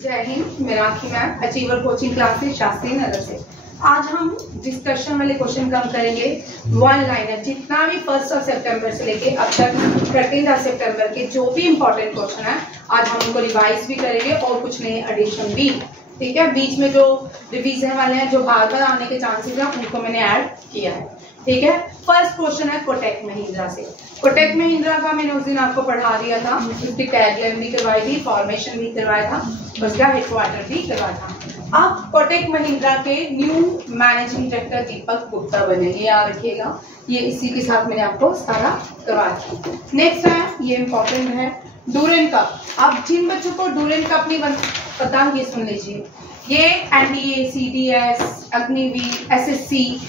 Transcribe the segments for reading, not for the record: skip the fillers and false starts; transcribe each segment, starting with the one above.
जय हिंद, मेरा Akhi ma'am, Achiever coaching classes Shastri Nagar से। आज हम डिस्कशन वाले क्वेश्चन कम करेंगे। वन लाइनर जितना भी 1 सितंबर से लेके अब तक 13 सितंबर के जो भी इंपॉर्टेंट क्वेश्चन है आज हम उनको रिवाइज भी करेंगे और कुछ नए एडिशन भी। ठीक है, बीच में जो रिवीजन वाले हैं जो बार बार आने के चांसेस हैं उनको मैंने ऐड किया है। ठीक है, फर्स्ट क्वेश्चन है कोटक महिंद्रा से। कोटक महिंद्रा का मैंने उस दिन आपको पढ़ा दिया था, उसकी टैगलाइन भी करवाई थी, फॉर्मेशन भी करवाया था, उसका हेडक्वार्टर भी करवाया था। अब कोटक महिंद्रा के new managing director Deepak Gupta बने, ये याद रखिएगा, ये इसी के साथ मैंने आपको सारा करवाया था। नेक्स्ट है, ये इंपॉर्टेंट है, डूरेंट कप। अब जिन बच्चों को डूरेंट कप नहीं पता ये सुन लीजिए, ये एनडीए, सीडीएस, अग्निवीर, एसएससी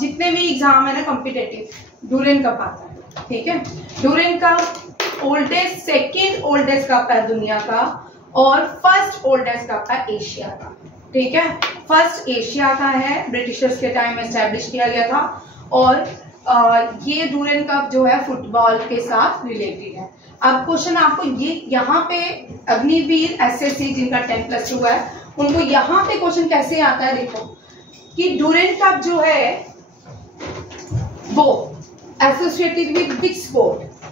जितने भी एग्जाम है ना कॉम्पिटेटिव, डूरेंट कप आता है। ठीक है, Durand cup oldest, second oldest cup है दुनिया का और फर्स्ट ओल्डेस्ट कप है एशिया का। ठीक है, फर्स्ट एशिया का है, ब्रिटिशर्स के टाइम में एस्टैब्लिश किया गया था और ये डूरेंट कप जो है फुटबॉल के साथ रिलेटेड है। अब क्वेश्चन आपको ये यहाँ पे अग्निवीर, एसएससी जिनका 10+2 है उनको यहाँ पे क्वेश्चन कैसे आता है, देखो कि डूरेंट कप जो है वो एसोसिएटेड विद विच स्पोर्ट,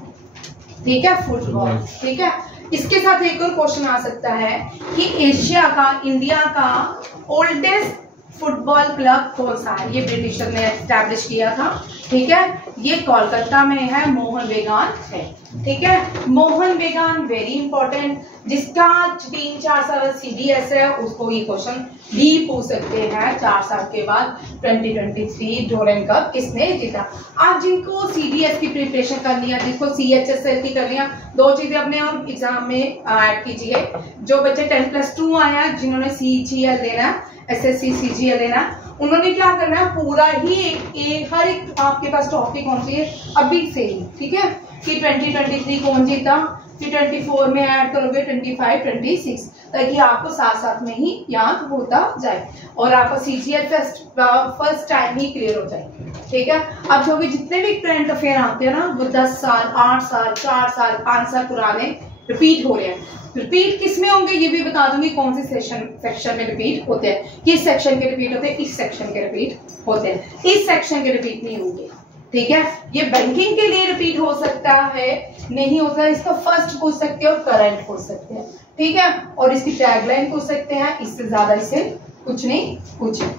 ठीक है, फुटबॉल। ठीक है, इसके साथ एक और क्वेश्चन आ सकता है कि एशिया का, इंडिया का ओल्डेस्ट फुटबॉल क्लब कौन सा है, ये ब्रिटिशर ने एस्टैब्लिश किया था। ठीक है, ये कोलकाता में है, मोहन बेगान है। ठीक है, मोहन बेगान वेरी इंपॉर्टेंट, जिसका 3-4 साल सीडीएस है उसको ये क्वेश्चन भी पूछ सकते हैं 4 साल के बाद 2023 डूरेंट कप किसने जीता। आप जिनको सीडीएस की प्रिपरेशन करनी है, जिसको सीएचएसएल की करनी है, दो चीजें अपने आप एग्जाम में ऐड कीजिए। जो बच्चे 10+2 आया है, जिन्होंने सीजीएल लेना है, एसएससी सीजीएल लेना है, उन्होंने क्या करना है, पूरा ही हर एक आपके पास टॉपिक कौन सी है अभी से ही। ठीक है, कि 2023 कौन जीता, फिर 24 में ऐड करोगे 25, 26, ताकि आपको साथ साथ में ही याद होता जाए और आपका सीजीएल फर्स्ट टाइम ही क्लियर हो जाए। ठीक है, अब जो भी जितने भी करंट अफेयर आते हैं ना वो 10 साल, 8 साल, 4 साल, 5 साल पुराने रिपीट हो रहे हैं। रिपीट किस में होंगे ये भी बता दूंगी, कौन से सेक्शन में रिपीट होते हैं, किस सेक्शन के रिपीट होते हैं, इस सेक्शन के रिपीट होते हैं, इस सेक्शन के रिपीट नहीं होंगे। ठीक है, ये बैंकिंग के लिए रिपीट हो सकता है, नहीं होता है, इसका फर्स्ट पूछ सकते हो, करंट पूछ सकते हैं। ठीक है, और इसकी टैगलाइन पूछ सकते हैं, इससे ज्यादा इससे कुछ नहीं पूछे।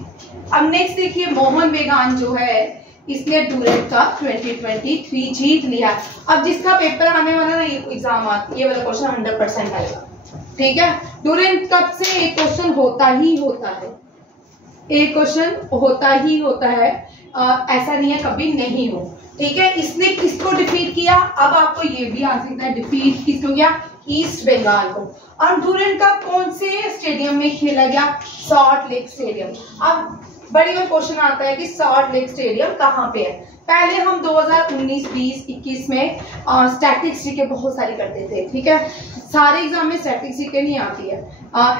अब नेक्स्ट देखिए, मोहन बेगान जो है इसने डूरेंट कप 2023 जीत लिया। अब जिसका पेपर आने वाला ना एग्जाम ये वाला क्वेश्चन 100% आएगा। ठीक है, डूरेंट कप से एक क्वेश्चन होता ही होता है, एक क्वेश्चन होता ही होता है, ऐसा नहीं है कभी नहीं हो। ठीक है, इसने किसको डिफीट किया, अब आपको ये भी आ सकता है डिफीट किसको किया, ईस्ट बंगाल को। और डूरेंट कप कौन से स्टेडियम में खेला गया, सॉल्ट लेक स्टेडियम। अब बड़ी बार क्वेश्चन आता है कि सॉल्ट लेक स्टेडियम कहाँ पे है। पहले हम 2019, 20, 21 में स्टैटिस्टिक्स बहुत सारी करते थे। ठीक है, सारे एग्जाम में स्टैटिस्टिक्स नहीं आती है,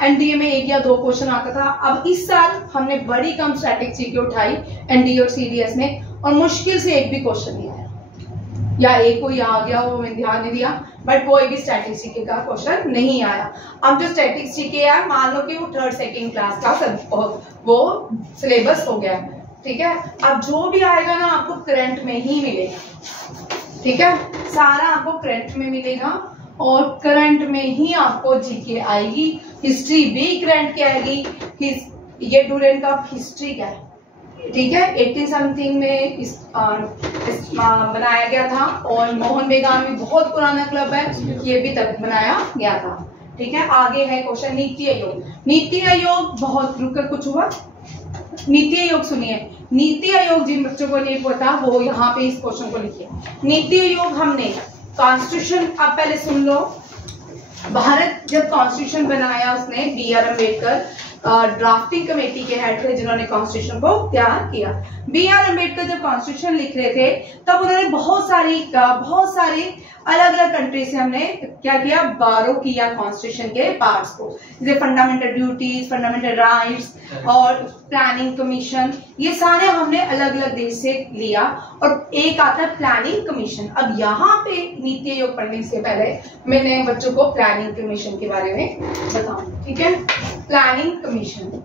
एनडीए में 1 या 2 क्वेश्चन आता था। अब इस साल हमने बड़ी कम स्टैटिस्टिक्स उठाई एनडीए और सीडीएस में, और मुश्किल से एक भी क्वेश्चन नहीं आया, या एक कोई आ गया वो मैंने ध्यान नहीं दिया, बट कोई भी स्टैटिस्टिक्स का क्वेश्चन नहीं आया। अब जो स्टैटिस्टिक्स है मान लो कि वो 3rd, 2nd क्लास का वो सिलेबस हो गया है। ठीक है, अब जो भी आएगा ना आपको करंट में ही मिलेगा। ठीक है, सारा आपको करंट में मिलेगा और करंट में ही आपको जीके आएगी, हिस्ट्री भी करंट की आएगी। ये डूरेंट कप हिस्ट्री का है। ठीक है, 18 समथिंग में बनाया गया था और मोहन बेगान भी बहुत पुराना क्लब है, ये भी तब बनाया गया था। ठीक है, आगे है क्वेश्चन नीति आयोग। नीति आयोग बहुत रुककर कुछ हुआ, नीति आयोग सुनिए। नीति आयोग जिन बच्चों को नहीं पता वो यहाँ पे इस क्वेश्चन को लिखिए। नीति आयोग हमने कॉन्स्टिट्यूशन, आप पहले सुन लो, भारत जब कॉन्स्टिट्यूशन बनाया उसने बी.आर. अम्बेडकर ड्राफ्टिंग कमेटी के हेड थे जिन्होंने कॉन्स्टिट्यूशन को तैयार किया। बी.आर. अम्बेडकर जब कॉन्स्टिट्यूशन लिख रहे थे तब उन्होंने बहुत सारे अलग अलग कंट्री से हमने क्या किया, बारो किया कॉन्स्टिट्यूशन के पार्ट्स को, जैसे फंडामेंटल ड्यूटीज, फंडामेंटल राइट्स और प्लानिंग कमीशन, ये सारे हमने अलग अलग देश से लिया। और एक आता है प्लानिंग कमीशन। अब यहाँ पे नीति आयोग पढ़ने से पहले मैं नए बच्चों को प्लानिंग कमीशन के बारे में बताऊंगी, ठीक है। प्लानिंग कमीशन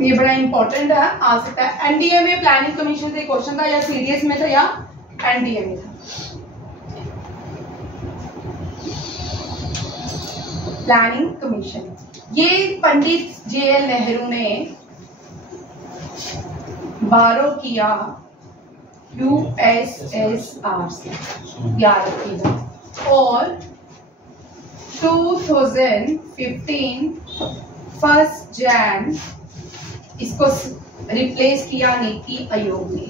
ये बड़ा इंपॉर्टेंट है, आ सकता है एनडीए में प्लानिंग कमीशन से क्वेश्चन था, या सीडीएस में था या एनडीए में था। प्लानिंग कमीशन ये पंडित जेएल नेहरू ने बारो किया यूएसएसआर से, याद रखिएगा। और 2015 1 जैन इसको रिप्लेस किया नीति आयोग ने,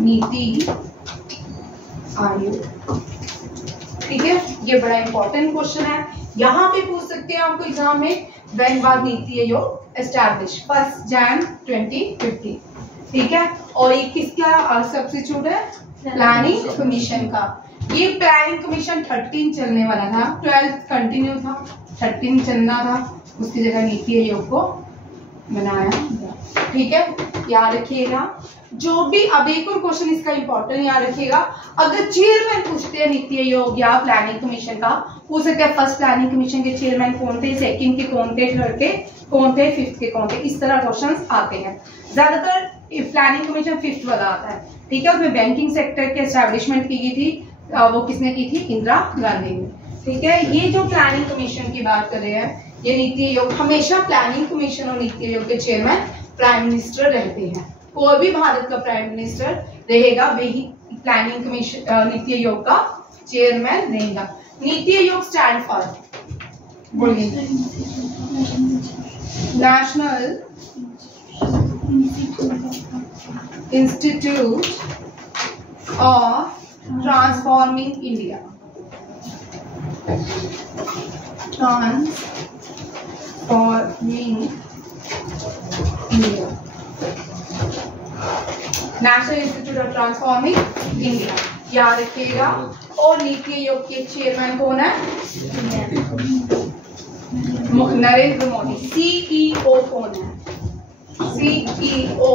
नीति आयोग, ठीक है। ये बड़ा इंपॉर्टेंट क्वेश्चन है, यहाँ पे पूछ सकते हैं आपको एग्जाम में, when was NITI Aayog establish, 1 Jain 2015, ठीक है। और ये किसका सब्स्टिट्यूट है, प्लानिंग कमीशन का। ये प्लानिंग कमीशन 13 चलने वाला था, 12 कंटिन्यू था, 13 चलना था, उसकी जगह नीति आयोग को बनाया, ठीक है। याद रखिएगा जो भी, अब एक और क्वेश्चन इसका इंपॉर्टेंट याद रखिएगा, अगर चेयरमैन पूछते हैं नीति आयोग या प्लानिंग कमीशन का, पूछ सकते हैं फर्स्ट प्लानिंग कमीशन के चेयरमैन कौन थे, सेकंड के कौन थे, थर्ड के कौन थे, फिफ्थ के कौन थे, इस तरह क्वेश्चंस आते हैं। ज्यादातर प्लानिंग कमीशन 5th वाला आता है, ठीक है। उसमें बैंकिंग सेक्टर के एस्टैब्लिशमेंट की गई थी, वो किसने की थी, इंदिरा गांधी ने, ठीक है। ये जो प्लानिंग कमीशन की बात कर रहे हैं, ये नीति आयोग, हमेशा प्लानिंग कमीशन और नीति आयोग के चेयरमैन प्राइम मिनिस्टर रहते हैं। कोई भी भारत का प्राइम मिनिस्टर रहेगा वही प्लानिंग कमीशन नीति आयोग का चेयरमैन रहेगा। नीति आयोग स्टैंड फॉर, बोलिए, national institute of transforming India, transforming India, national institute of transforming India, याद रखिएगा। और नीति आयोग के चेयरमैन कौन है, नरेंद्र मोदी। सीईओ कौन है, सीईओ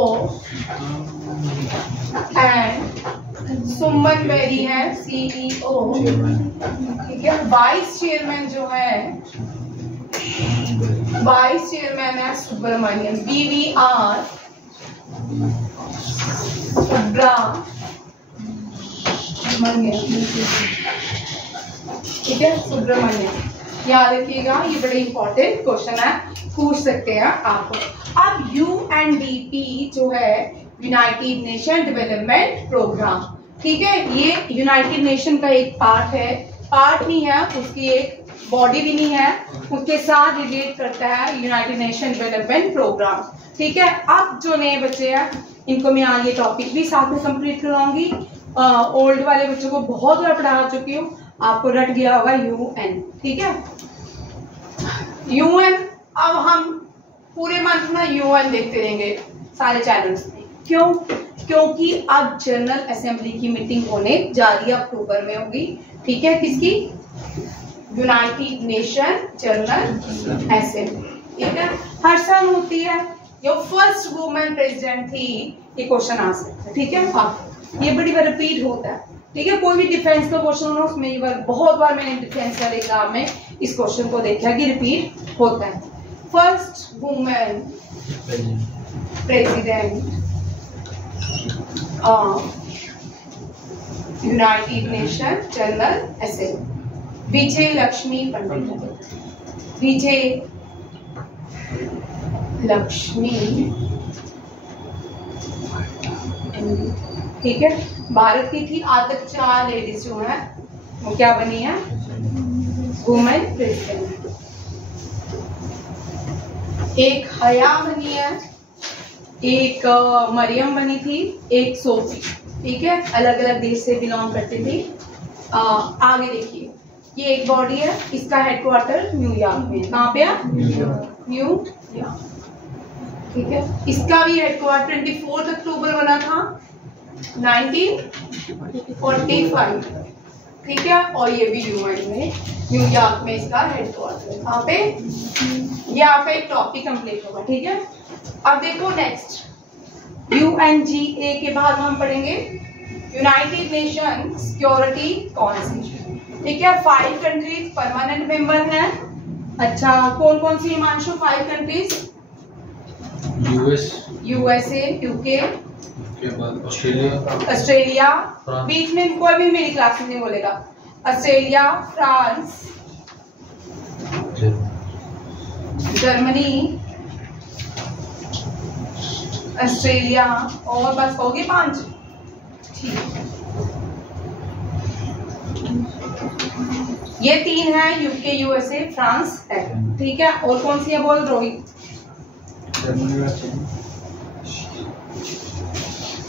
एंड सुमन बेरी है सीईओ, ठीक है। वाइस चेयरमैन जो है, वाइस चेयरमैन है सुब्रमण्यम, BVR ठीक है, सुब्रमण्यम, याद रखिएगा। ये बड़े इंपॉर्टेंट क्वेश्चन है, पूछ सकते हैं आपको। अब UNDP जो है, यूनाइटेड नेशन डेवलपमेंट प्रोग्राम, ठीक है। ये यूनाइटेड नेशन का एक पार्ट है, पार्ट नहीं है, उसकी एक बॉडी भी नहीं है, उसके साथ रिलेट करता है यूनाइटेड नेशन डेवलपमेंट प्रोग्राम, ठीक है। अब जो नए बच्चे हैं इनको मैं आज ये टॉपिक भी साथ में कंप्लीट करवाऊंगी। ओल्ड वाले बच्चों को बहुत बार पढ़ा चुकी हूँ, आपको रट गया होगा UN, ठीक है। UN, अब हम पूरे मंथ में UN देखते रहेंगे सारे चैनल्स में, क्यों? क्योंकि अब जनरल असेंबली की मीटिंग होने जा रही है, अक्टूबर में होगी, ठीक है। किसकी? यूनाइटेड नेशन जनरल असेंबली, ठीक है। हर साल होती है। जो फर्स्ट वुमेन प्रेसिडेंट थी, ये क्वेश्चन आ सकता है, ठीक है। हाँ, ये बड़ी बार रिपीट होता है, ठीक है। कोई भी डिफेंस का क्वेश्चन हो, उसमें ये बार बहुत बार मैंने डिफेंस वाले एग्जाम में इस क्वेश्चन को देखा कि रिपीट होता है। First women president of United Nation General Assembly, Vijaya Lakshmi Pandit, Vijaya Lakshmi, ठीक है। भारत की थी। आज तक 4 लेडीज जो है वो क्या बनी है, वुमेन प्रेसिडेंट। एक हया बनी है, एक मरियम बनी थी, एक सोफी, ठीक है। अलग अलग देश से बिलोंग करती थी। आगे देखिए, ये एक बॉडी है, इसका हेडक्वार्टर न्यूयॉर्क में, कहाँ पे है, न्यूयॉर्क, ठीक है। इसका भी हेडक्वार्टर 24 अक्टूबर बना था 1945, ठीक है, और ये भी यूएन में न्यूयॉर्क में इसका हेडक्वार्टर है। यहाँ पे ये आपका एक टॉपिक कंप्लीट होगा। ठीक है, अब देखो नेक्स्ट UNGA के बाद हम पढ़ेंगे यूनाइटेड नेशन सिक्योरिटी काउंसिल। ठीक है, 5 कंट्रीज परमानेंट मेंबर हैं। अच्छा, कौन कौन सी Himanshu 5 countries? USA, UK, Australia, बीच में कोई भी मेरी क्लास में नहीं बोलेगा। ऑस्ट्रेलिया, फ्रांस, जर्मनी, ऑस्ट्रेलिया, और बस हो गए 5। ठीक है, ये 3 है, UK, USA, फ्रांस है। ठीक है, और कौन सी है बोल रोहित?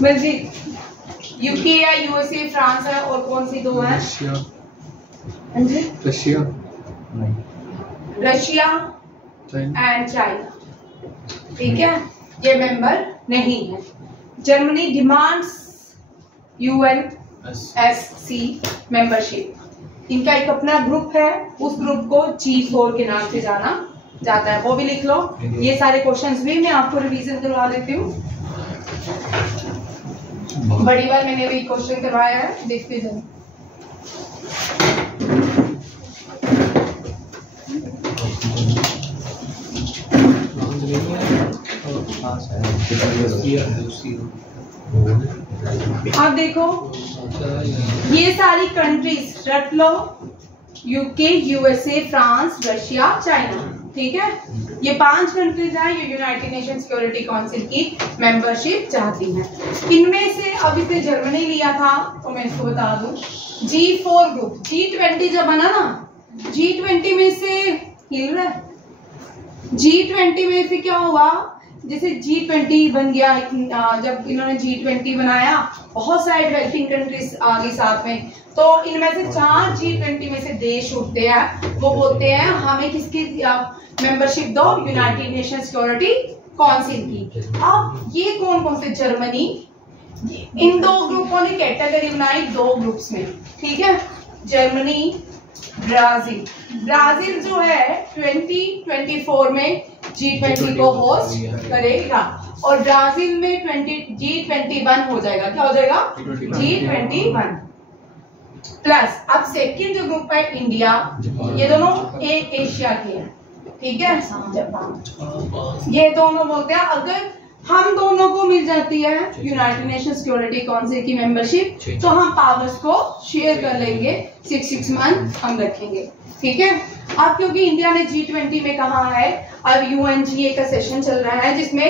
बलजीत, UK है, USA, फ्रांस है, और कौन सी 2 है? Russia and China. ठीक है, ये मेंबर नहीं है। Germany demands UNSC membership. इनका एक अपना ग्रुप है, उस ग्रुप को G4 के नाम से जाना जाता है, वो भी लिख लो। ये सारे क्वेश्चंस भी मैं आपको रिवीजन करवा देती हूँ। बड़ी बार मैंने भी क्वेश्चन करवाया है, देखते जाओ। अब देखो ये सारी कंट्रीज रट लो, UK, USA, France, Russia, China. ठीक है, ये 5 कंट्रीज हैं, ये यूनाइटेड नेशन सिक्योरिटी काउंसिल की मेंबरशिप चाहती हैं। इनमें से अब इसने जर्मनी लिया था, तो मैं इसको बता दूं, G4 ग्रुप, G20 जब बना ना, G20 में से हिल रहा है। G20 में से क्या हुआ, जैसे G20 बन गया, जब इन्होंने G20 बनाया, बहुत सारे डेवलपिंग कंट्रीज आ गई साथ में, तो इनमें से 4 G20 में से देश उठते हैं, वो बोलते हैं हमें किसकी मेंबरशिप दो, यूनाइटेड नेशन सिक्योरिटी काउंसिल की। अब ये कौन कौन से? जर्मनी, इन 2 ग्रुपों ने कैटेगरी बनाई 2 ग्रुप्स में। ठीक है, जर्मनी, ब्राजील जो है 2024 में G20 को होस्ट करेगा, और ब्राजील में G21 हो जाएगा। क्या हो जाएगा? G21 plus. अब सेकंड जो ग्रुप है इंडिया, ये दोनों एक एशिया के हैं। ठीक है, जापान, ये दोनों बोलते हैं अगर हम दोनों को मिल जाती है यूनाइटेड नेशन सिक्योरिटी काउंसिल की मेंबरशिप, तो हम पावर्स को शेयर कर लेंगे, 6 मंथ हम रखेंगे। ठीक है, अब क्योंकि इंडिया ने G20 में कहा है, अब UNGA का सेशन चल रहा है जिसमें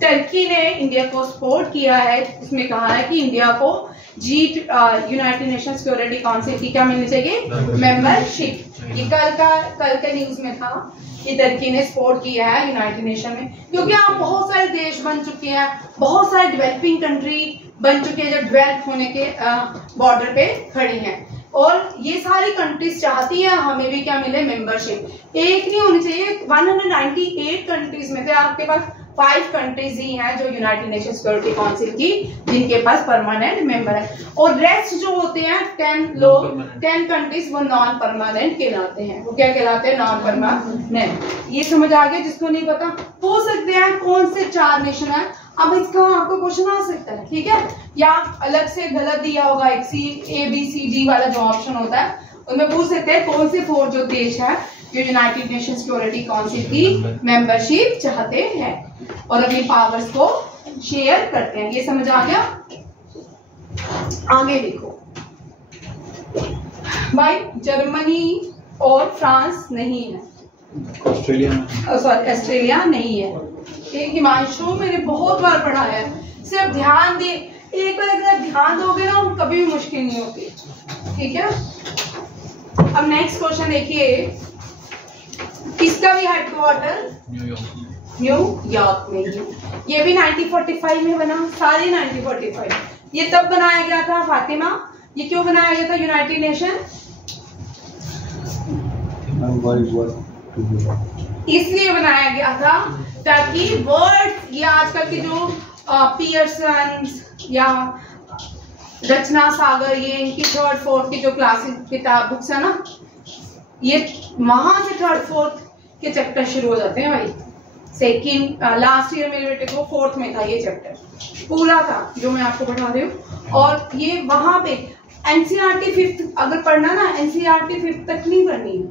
टर्की ने इंडिया को सपोर्ट किया है, इसमें कहा है कि इंडिया को यूनाइटेड नेशन सिक्योरिटी काउंसिल की क्या मिलनी चाहिए? मेंबरशिप। ये कल के न्यूज में था कि टर्की ने सपोर्ट किया है यूनाइटेड नेशन में, क्योंकि आप बहुत सारे देश बन चुके हैं, बहुत सारे डेवलपिंग कंट्री बन चुके हैं जो डेवलप होने के बॉर्डर पे खड़ी हैं, और ये सारी कंट्रीज चाहती है हमें भी क्या मिले? मेंबरशिप। एक नहीं होनी चाहिए, 198 कंट्रीज में से आपके पास 5 कंट्रीज ही हैं जो यूनाइटेड नेशन सिक्योरिटी काउंसिल की जिनके पास परमानेंट मेंबर है, और रेस्ट जो होते हैं 10 कंट्रीज वो नॉन परमानेंट कहलाते हैं। वो क्या कहलाते हैं? Non permanent. ये समझ आ गया? जिसको नहीं पता हो सकते हैं कौन से 4 नेशन है, अब इसका आपको क्वेश्चन आ सकता है। ठीक है, या अलग से गलत दिया होगा, एक ABCD वाला जो ऑप्शन होता है उनमें पूछ सकते हैं कौन से 4 जो देश है जो यूनाइटेड नेशन सिक्योरिटी काउंसिल की मेंबरशिप चाहते हैं और अपनी पावर्स को शेयर करते हैं। ये समझ आ गया? आगे देखो भाई, जर्मनी और फ्रांस नहीं है, ऑस्ट्रेलिया नहीं है। एक हिमांशु मैंने बहुत बार पढ़ा है, सिर्फ ध्यान दे, एक बार अगर ध्यान दोगे ना कभी भी मुश्किल नहीं होती। ठीक है, अब नेक्स्ट क्वेश्चन देखिए, किसका भी हेडक्वार्टर न्यूयॉर्क में ही। ये भी 1945 में बना, सारे 1945। ये तब बनाया गया था फातिमा, ये क्यों बनाया गया था यूनाइटेड नेशन? इसलिए बनाया गया था ताकि वर्ल्ड, ये आजकल के जो पियर्सन या रचना सागर, ये इनकी 3rd 4th की जो क्लासेस किताब बुक्स है ना, ये वहां से 3rd 4th के चैप्टर शुरू हो जाते हैं भाई। सेकंड लास्ट ईयर मेरे बेटे को 4th में था ये चैप्टर पूरा था जो मैं आपको पढ़ा रही हूँ। और ये वहां पे एनसीईआरटी 5th अगर पढ़ना ना, एनसीईआरटी 5th तक नहीं पढ़नी है,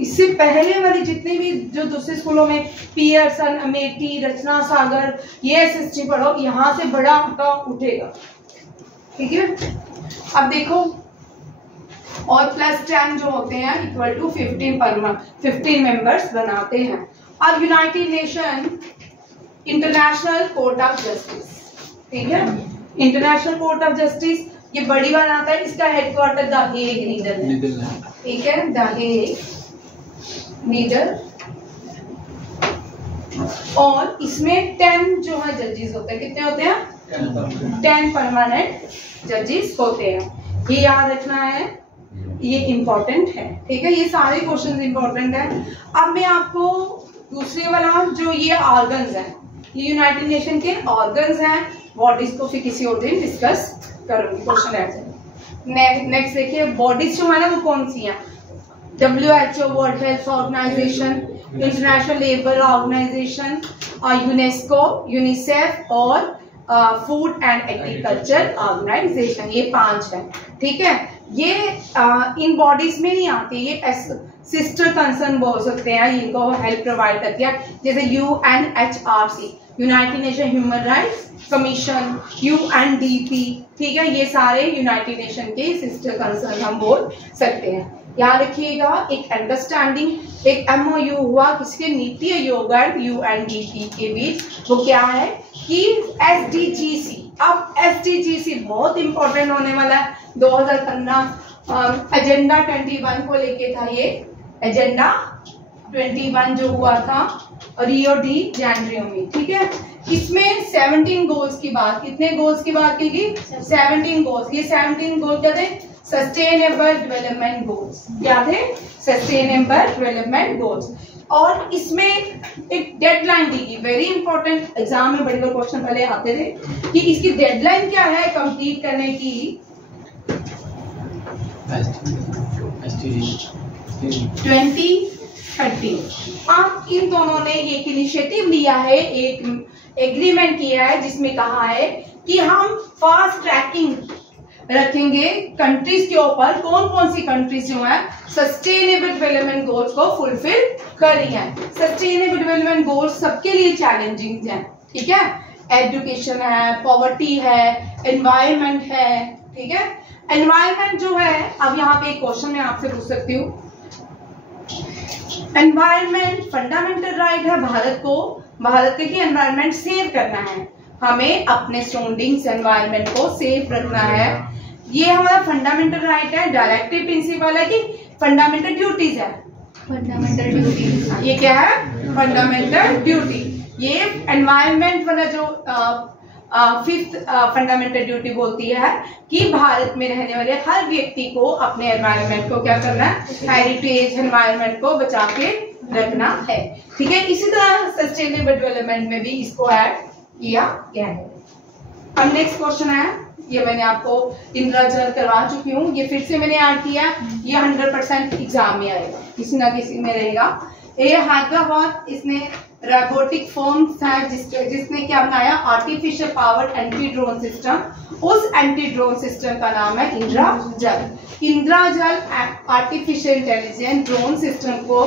इससे पहले वाली जितने भी जो दूसरे स्कूलों में पियर्सन, अमेठी, रचना सागर, ये एसएसटी पढ़ो, यहाँ से बड़ा आंकड़ा उठेगा। ठीक है, अब देखो, और +10 जो होते हैं इक्वल टू 15 मेंबर्स बनाते हैं। अब United nation international court of justice, ठीक है, इंटरनेशनल कोर्ट ऑफ जस्टिस ये बड़ी बार आता है, इसका हेडक्वार्टर द हेग नीदरलैंड, ठीक है, द हेग नीदर। और इसमें 10 जो है जजेस होते हैं, कितने होते हैं? 10 परमानेंट जजेस होते हैं। ये याद रखना है, ये इंपॉर्टेंट है, ठीक है, ये सारे क्वेश्चन इंपॉर्टेंट है। अब मैं आपको दूसरे वाला जो ये ऑर्गन्स हैं, ये यूनाइटेड नेशन के ऑर्गन्स हैं, बॉडीज को फिर किसी और दिन डिस्कस करूंगी, क्वेश्चन है। नेक्स्ट देखिए, बॉडीज जो है ना वो कौन सी हैं? WHO world health organization, international labour organization, UNESCO, UNICEF और फूड एंड एग्रीकल्चर ऑर्गेनाइजेशन, ये 5 है। ठीक है, ये इन बॉडीज में नहीं आती, ये सिस्टर कंसर्न बोल सकते हैं, इनको हेल्प प्रोवाइड करती है, जैसे UNHRC, United nation human rights commission, UNDP, ठीक है, ये सारे यूनाइटेड नेशन के सिस्टर कंसर्न हम बोल सकते हैं। याद रखिएगा, एक अंडरस्टैंडिंग, एक MOU हुआ किसके? नीति आयोग और UNDP के बीच, वो क्या है कि SDGC। अब SDGC बहुत इंपॉर्टेंट होने वाला है, 2015 एजेंडा 21 को लेके था ये, एजेंडा 21 जो हुआ था रियो डी जेनेरियो में, ठीक है, इसमें 17 गोल्स की बात, कितने गोल्स की बात की गई? 17 गोल्स। ये 17 गोल क्या थे? Sustainable development goals. क्या थे? Sustainable development goals. और इसमें एक डेडलाइन दी गई, वेरी इंपॉर्टेंट, एग्जाम में बड़े बड़े क्वेश्चन पहले आते थे कि इसकी डेडलाइन क्या है कंप्लीट करने की? 2030। अब इन दोनों ने एक इनिशिएटिव लिया है, एक एग्रीमेंट किया है जिसमें कहा है कि हम फास्ट ट्रैकिंग रखेंगे कंट्रीज के ऊपर, कौन कौन सी कंट्रीज जो है सस्टेनेबल डेवलपमेंट गोल्स को फुलफिल कर रही हैं। सस्टेनेबल डेवलपमेंट गोल्स सबके लिए चैलेंजिंग हैं, ठीक है, एजुकेशन है, पॉवर्टी है, एनवायरनमेंट है, ठीक है। एनवायरनमेंट जो है, अब यहाँ पे एक क्वेश्चन मैं आपसे पूछ सकती हूँ, एनवायरनमेंट फंडामेंटल राइट है भारत को, भारत के एनवायरनमेंट सेव करना है, हमें अपने सराउंडिंग्स एनवायरनमेंट को सेफ रखना है, ये हमारा फंडामेंटल राइट है। डायरेक्टिव प्रिंसिपल है कि फंडामेंटल ड्यूटीज है, फंडामेंटल ड्यूटी, ये क्या है? Fundamental duty. ये एनवायरनमेंट वाला जो 5th फंडामेंटल ड्यूटी बोलती है कि भारत में रहने वाले हर व्यक्ति को अपने एनवायरनमेंट को क्या करना है? हेरिटेज एनवायरनमेंट को बचा के रखना है, ठीक है। इसी तरह सस्टेनेबल डेवलपमेंट में भी इसको ऐड किया गया है। अब नेक्स्ट क्वेश्चन है, ये मैंने आपको इंदिरा जल करवा चुकी हूँ, ये फिर से मैंने ऐड किया, ये 100% एग्जाम में आएगा, किसी ना किसी में रहेगा। ये हैदराबाद, इसने रोबोटिक फॉर्म्स है जिसने क्या बनाया? Artificial power anti drone system. उस एंटी ड्रोन सिस्टम का नाम है इंदिरा जल। इंदिरा जल आर्टिफिशियल इंटेलिजेंस ड्रोन सिस्टम को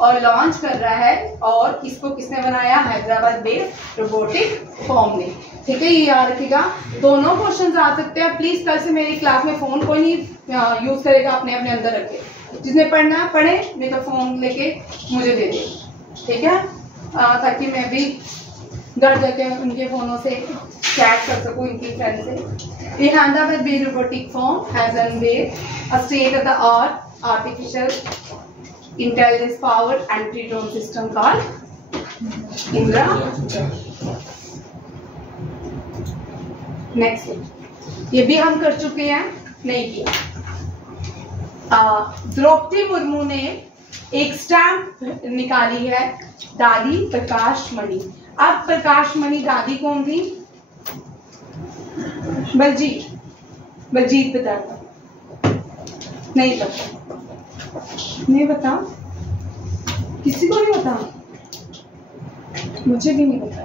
और लॉन्च कर रहा है, और इसको किसने बनाया? हैदराबाद बेस्ड रोबोटिक फॉर्म ने, ठीक है, ये याद रखिएगा। दोनों क्वेश्चन आ सकते हैं। प्लीज कल से मेरी क्लास में फोन कोई नहीं यूज करेगा, अपने अपने अंदर रखे, जिसने पढ़ना है पढ़े, नहीं तो फोन लेके मुझे दे दे, ठीक है, ताकि मैं भी घर जाके उनके फोनों से चैट कर सकूं, इनकी फ्रेंड से। ये Hyderabad based robotic form has unveiled a state of the art artificial intelligence power anti drone system called Indira. Next, ये भी हम कर चुके हैं, नहीं किया। द्रौपदी मुर्मू ने एक स्टैम्प निकाली है, दादी प्रकाश मणि। अब प्रकाश मणि दादी कौन थी? बलजीत, बलजीत बताता, नहीं पता, नहीं बता, किसी को नहीं पता, मुझे भी नहीं पता।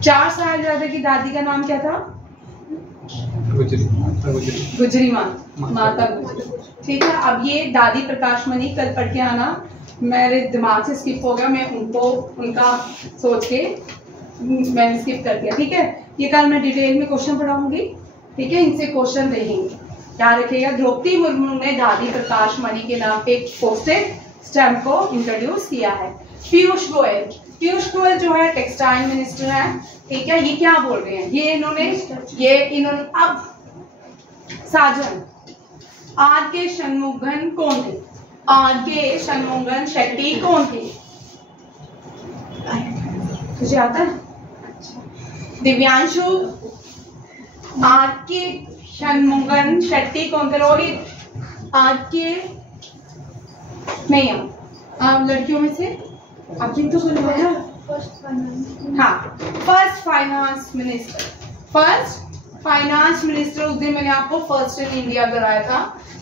4 साहिबजादे की दादी का नाम क्या था? गुजरी माता गुजरी। ठीक है, अब ये दादी प्रकाश मणि कल पढ़ के आना, मेरे दिमाग से स्किप हो गया, मैं उनका सोच के मैंने स्किप कर दिया। ठीक है, ये कल मैं डिटेल में क्वेश्चन पढ़ाऊंगी। ठीक है, इनसे क्वेश्चन रहेंगे, याद रखिएगा। द्रौपदी मुर्मू ने दादी प्रकाश मणि के नाम पे एक पोस्टेड स्टैम्प को इंट्रोड्यूस किया है। पीयूष गोयल जो है टेक्सटाइल मिनिस्टर है। ठीक है, ये क्या बोल रहे हैं, ये इन्होंने अब साजन आर के शनमुगन कौन थे? आर के शनमुगन शेट्टी कौन थे? तुझे आता है? दिव्यांशु, आर के शनमुगन शेट्टी कौन थे? रोहित, आर के नहीं, आप लड़कियों में से आपने तो बोला है। हाँ, फर्स्ट फाइनेंस मिनिस्टर उस दिन मैंने आपको फर्स्ट इन इंडिया कराया था,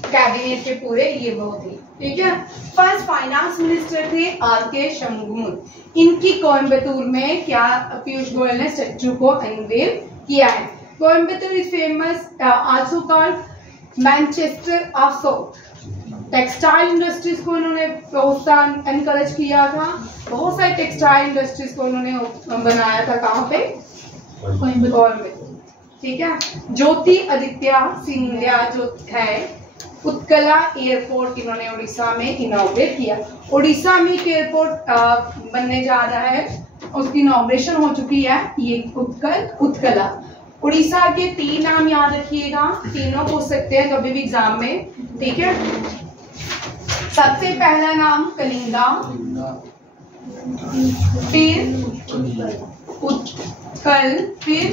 कैबिनेट के पूरे ये वो थे। ठीक है, फर्स्ट फाइनेंस मिनिस्टर थे आर के शनमुगन। इनकी कोयम्बतूर में क्या पीयूष गोयल ने स्टैचू को अनवेल किया है। Coimbatore is famous also called Manchester of soap. Textile industries को उन्होंने प्रोत्साहन एनकरेज किया था, बहुत सारे टेक्सटाइल इंडस्ट्रीज को उन्होंने बनाया था। कहाँ पे? कोयम्बतूर। ठीक है, ज्योति आदित्य सिंधिया जो है उत्कला एयरपोर्ट इन्होंने उड़ीसा में इनॉग्रेट किया। उड़ीसा में एक एयरपोर्ट बनने जा रहा है, उसकी इनॉग्रेशन हो चुकी है, ये उत्कला। उड़ीसा के 3 नाम याद रखिएगा, तीनों पूछ सकते हैं कभी भी एग्जाम में। ठीक है, सबसे पहला नाम कलिंगा, फिर उत्कल, फिर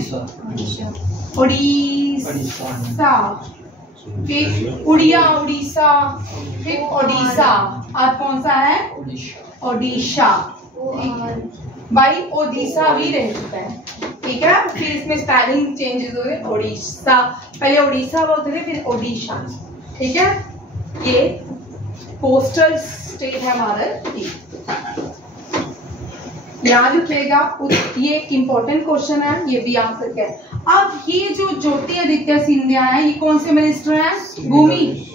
उड़ीसा, फिर उड़ीसा, फिर ओडिशा। आप कौन सा है? ओडिशा। भाई ओडिशा भी रह चुका है। ठीक है, फिर इसमें स्पेलिंग चेंजेस हो गए, ओडिशा, पहले ओडिशा बोलते थे, फिर ओडिशा। ठीक है, ये कोस्टल स्टेट है भारत की, याद रखिएगा। ये इंपॉर्टेंट क्वेश्चन है, ये भी आ सकता है। अब ये जो ज्योति आदित्य सिंधिया है, ये कौन से मिनिस्टर हैं? भूमि,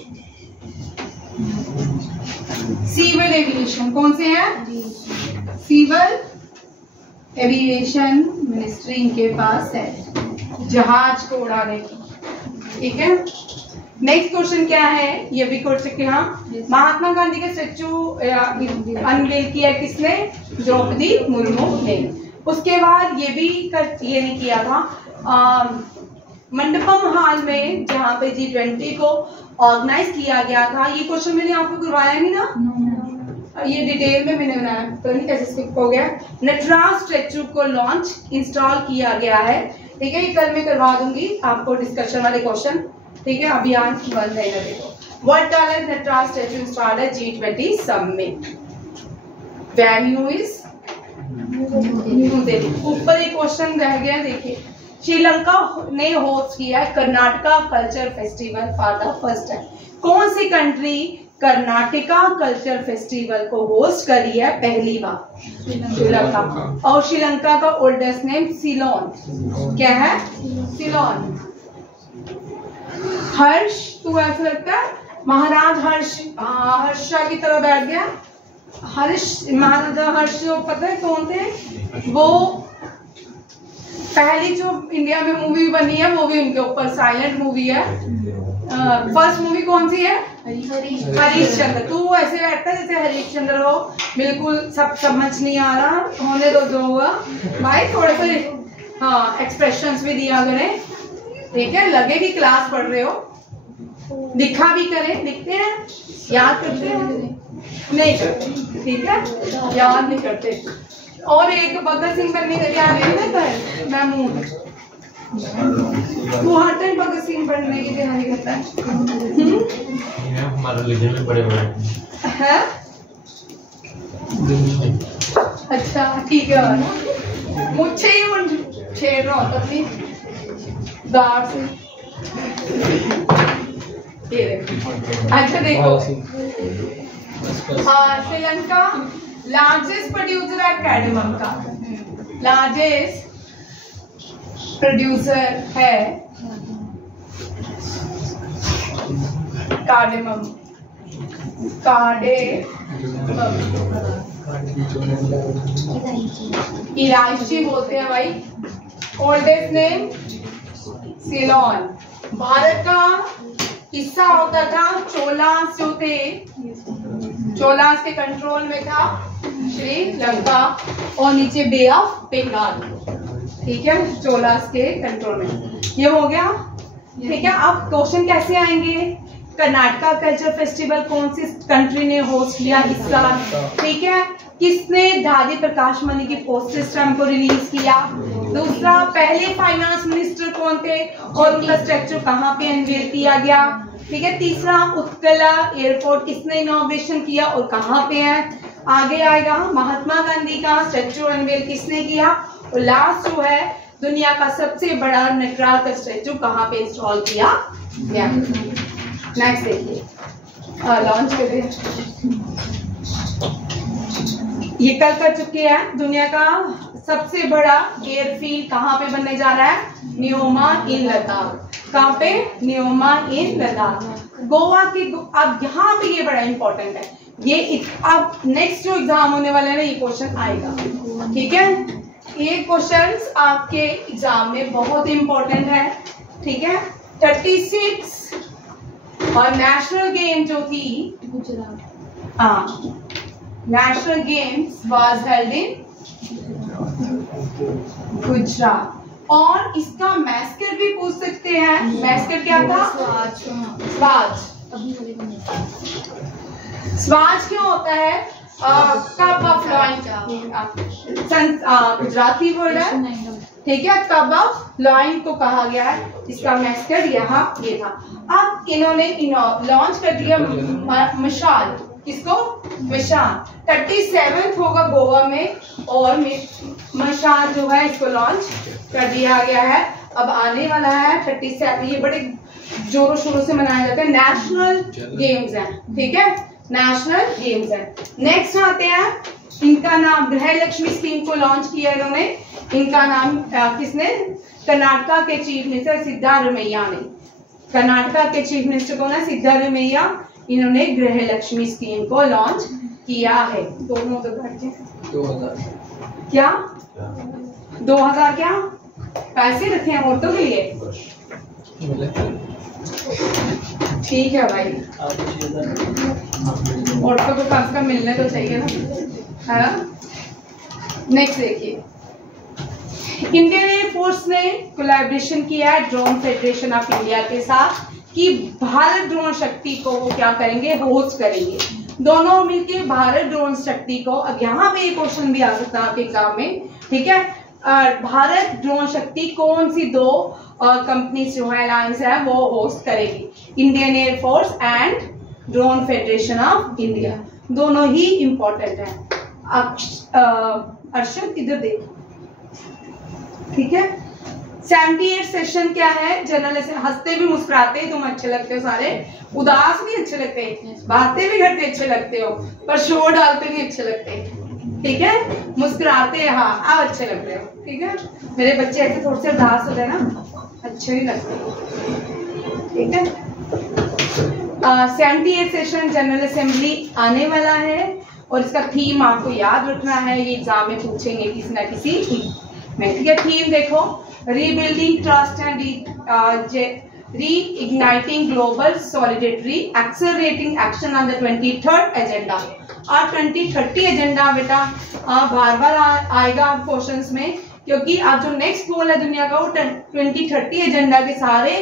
सिविल एविएशन। कौन से हैं? सिविल एविएशन मिनिस्ट्री इनके पास है, जहाज को उड़ाने की। ठीक है, नेक्स्ट क्वेश्चन क्या है, ये भी कर सकते हैं हम। महात्मा गांधी का स्टेचू अनवेल किया किसने? द्रौपदी मुर्मू ने। उसके बाद ये भी ये नहीं किया था, मंडपम हॉल में जहाँ पे G20 को ऑर्गेनाइज किया गया था। ये क्वेश्चन मैंने आपको करवाया नहीं ना, ये डिटेल में मैंने बनाया, तो नहीं कैसे स्किप हो गया। नटराज स्टेचू को लॉन्च इंस्टॉल किया गया है। ठीक है, ये कल मैं करवा दूंगी आपको डिस्कशन वाले क्वेश्चन। ठीक है, अभी आज बंद है ना, देखो। What colour Nataraja statue installed at G20 summit? Value is ऊपर एक क्वेश्चन रह गया, देखिए। श्रीलंका ने होस्ट किया है Karnataka culture festival for the first time. कौन सी कंट्री कर्नाटका कल्चर फेस्टिवल को होस्ट करी है पहली बार? श्रीलंका। और श्रीलंका का ओल्डेस्ट नेम सिलोन। क्या है? सिलोन। हर्ष, तू ऐसा लगता है महाराज हर्षा की तरह बैठ गया। महाराजा हर्ष जो पता है कौन थे? वो पहली जो इंडिया में मूवी बनी है वो भी उनके ऊपर साइलेंट मूवी है। फर्स्ट मूवी कौन सी है? हरिश्चंद्र। तू ऐसे बैठता है जैसे हरिश्चंद्र हो, बिल्कुल सब समझ नहीं आ रहा, होने दो जो हुआ। भाई थोड़े से एक्सप्रेशंस भी दिया करें। ठीक है, लगे कि क्लास पढ़ रहे हो, दिखा भी करें। दिखते हैं, याद करते हैं? नहीं करते। ठीक है, याद नहीं करते। और एक भगत सिंह बनने का क्या है? महमूद। वो हर टाइम भगत सिंह बनने की तैयारी करता है। हमारा लीडर में बड़े बड़े हैं? अच्छा ठीक है। मुझे ही वो छेड़ रहा होता अपनी दाढ़ से। अच्छा देखो, श्रीलंका लार्जेस्ट प्रोड्यूसर है कैडमम का, लार्जेस्ट प्रोड्यूसर है कार्डेमम, इलायची बोलते हैं भाई। Oldest name Ceylon. भारत का हिस्सा होता था, चोलास जो थे, चोलास के कंट्रोल में था श्रीलंका, और नीचे बे ऑफ बंगाल, ठीक है, चोलास के कंट्रोल में। ये हो गया, ठीक है। अब क्वेश्चन कैसे आएंगे? कर्नाटका कल्चर फेस्टिवल कौन सी कंट्री ने होस्ट किया इस साल, ठीक है। किसने दादी प्रकाश मणि की पोस्टल स्टैम्प को रिलीज किया? दूसरा, पहले फाइनेंस मिनिस्टर कौन थे और उनका स्ट्रक्चर कहाँ पे अनवेल किया गया, ठीक है। तीसरा, उत्कला एयरपोर्ट किसने इनॉग्रेशन किया और कहाँ पे है? आगे आएगा महात्मा गांधी का स्टैचू अनवेल किसने किया, और लास्ट जो है दुनिया का सबसे बड़ा नटराज का स्टैचू कहाँ पे इंस्टॉल किया गया। नेक्स्ट देखिए, लॉन्च कर दे। ये कल कर चुके हैं। दुनिया का सबसे बड़ा एयरफील्ड कहाँ पे बनने जा रहा है? न्योमा इन लद्दाख। कहाँ पे? न्योमा इन लद्दाख, गोवा के। अब यहाँ पे ये बड़ा इंपॉर्टेंट है, ये अब नेक्स्ट जो एग्जाम होने वाला है ना, ये क्वेश्चन आएगा, ठीक है। ये क्वेश्चंस आपके एग्जाम में बहुत इंपॉर्टेंट है, ठीक है। 36 और नेशनल गेम जो थी गुजरात, हाँ, national games was held in Gujarat. और इसका मैस्कर भी पूछ सकते हैं। मैस्कर क्या था? स्वाज। स्वाज क्यों होता है? कप ऑफ लॉइन, गुजराती वर्ड है, ठीक है। कप ऑफ लॉइन को कहा गया है, इसका मैस्कर यहाँ ये था। अब इन्होंने लॉन्च कर दिया मशाल, किसको? मशाल। 37 होगा गोवा में, और मशाल जो है इसको लॉन्च कर दिया गया है। अब आने वाला है 37, ये बड़े जोरों शोरों से मनाया जाता है। नेशनल गेम्स हैं, ठीक है, नेशनल गेम्स हैं। नेक्स्ट आते हैं, इनका नाम गृह लक्ष्मी स्कीम को लॉन्च किया इन्होंने। इनका नाम किसने? कर्नाटका के चीफ मिनिस्टर सिद्धारमैया ने। कर्नाटका के चीफ मिनिस्टर कौन है? सिद्धारमैया। इन्होंने गृह लक्ष्मी स्कीम को लॉन्च किया है। दोनों तो घट गए। 2000 क्या? 2000 क्या पैसे रखे हैं औरतों के लिए? ठीक है भाई, औरतों को कम से कम मिलने तो चाहिए ना, है ना। नेक्स्ट देखिए, इंडियन एयरफोर्स ने कोलैबोरेशन किया है ड्रोन फेडरेशन ऑफ इंडिया के साथ कि भारत ड्रोन शक्ति को वो क्या करेंगे? होस्ट करेंगे। दोनों मिलके भारत ड्रोन शक्ति को, अब यहाँ पे एक क्वेश्चन भी आ सकता है आपके एग्जाम में, ठीक है। भारत ड्रोन शक्ति कौन सी दो कंपनीज जो है, अलायंस है, वो होस्ट करेगी? Indian air force and drone federation of India. दोनों ही इंपॉर्टेंट है। अर्शद इधर देखो, ठीक है। 78 सेशन क्या है? जनरल से हंसते भी मुस्कुराते तुम अच्छे लगते हो सारे, उदास भी अच्छे लगते हैं, बातें भी करते अच्छे लगते हो, पर शोर डालते भी अच्छे लगते हैं, ठीक है। मुस्कुराते, हाँ, आप अच्छे लगते हो, ठीक है। मेरे बच्चे ऐसे थोड़े से उदास होते हैं ना, अच्छे ही लगते हैं, ठीक है। 78 सेशन जनरल असेंबली आने वाला है, और इसका थीम आपको याद रखना है, ये एग्जाम में पूछेंगे किसी ना किसी में, ठीक है। थीम देखो, rebuilding trust and reigniting global solidarity, accelerating action on the 23rd agenda। और 2030 एजेंडा बेटा बार बार आएगा क्वेश्चंस में, क्योंकि आप जो नेक्स्ट गोल है दुनिया का, वो 2030 एजेंडा के सारे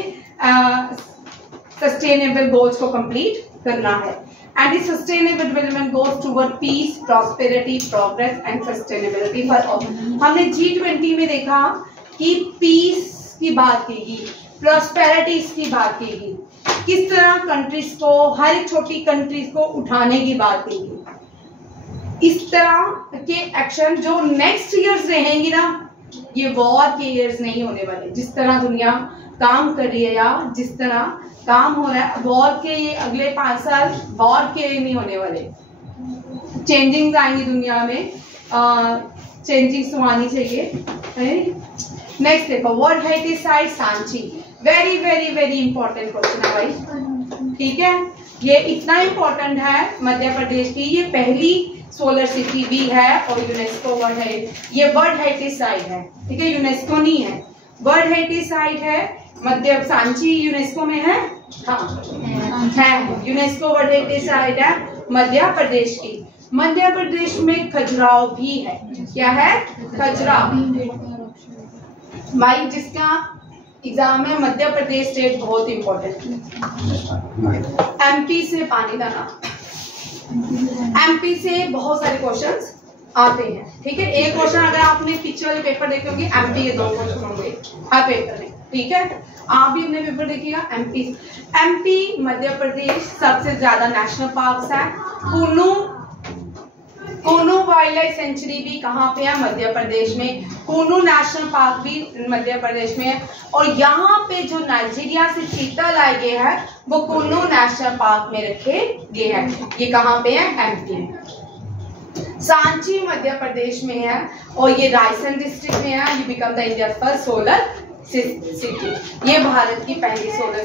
सस्टेनेबल गोल्स को कंप्लीट करना है। एंड इस sustainable development goals toward peace, prosperity, progress and sustainability for all. हमने G20 में देखा कि पीस की बात की, प्रॉस्पेरिटीज की बात की, किस तरह कंट्रीज को, हर एक छोटी कंट्रीज को उठाने की बात की। इस तरह के एक्शन जो नेक्स्ट ईयर्स रहेंगी ना, ये वॉर के ईयर्स नहीं होने वाले। जिस तरह दुनिया काम कर रही है या जिस तरह काम हो रहा है, वॉर के ये अगले 5 साल वॉर के नहीं होने वाले। चेंजिंग्स आएंगी दुनिया में, चेंजिंग्स तो आनी चाहिए। नेक्स्ट देखो, world heritage site Sanchi, very very very important question है भाई, ठीक है। ये इतना इंपॉर्टेंट है मध्य प्रदेश की, ये पहली सोलर सिटी भी है और यूनेस्को वर्ल्ड है, ये वर्ल्ड हेरिटेज साइट है, ठीक है, यूनेस्को नहीं है, वर्ल्ड हेरिटेज साइट है। मध्य सांची यूनेस्को में है, हाँ है, यूनेस्को वर्ल्ड हेरिटेज साइट है मध्य प्रदेश की। मध्य प्रदेश में खजुराहो भी है, क्या है, खजुराहो। भाई जिसका एग्जाम है मध्य प्रदेश स्टेट बहुत इंपॉर्टेंट। एमपी से पानी दाना, एमपी से बहुत सारे क्वेश्चंस आते हैं, ठीक है। एक क्वेश्चन अगर आपने पीछे वाले पेपर देखे होंगे, एमपी के 2 क्वेश्चन होंगे हर पेपर में, ठीक है। आप भी अपने पेपर देखिएगा। एमपी मध्य प्रदेश सबसे ज्यादा नेशनल पार्क है। कूनू वाइल्ड लाइफ सेंचुरी भी कहाँ पे है, मध्य प्रदेश में। कूनू नेशनल पार्क भी मध्य प्रदेश में है। और यहाँ पे जो नाइजीरिया से चीता लाए गए हैं वो कूनू नेशनल पार्क में रखे गए हैं। ये कहाँ पे है, एमपी में। सांची मध्य प्रदेश में है और ये रायसेन डिस्ट्रिक्ट में है। You become the India first solar city, ये भारत की पहली सोलर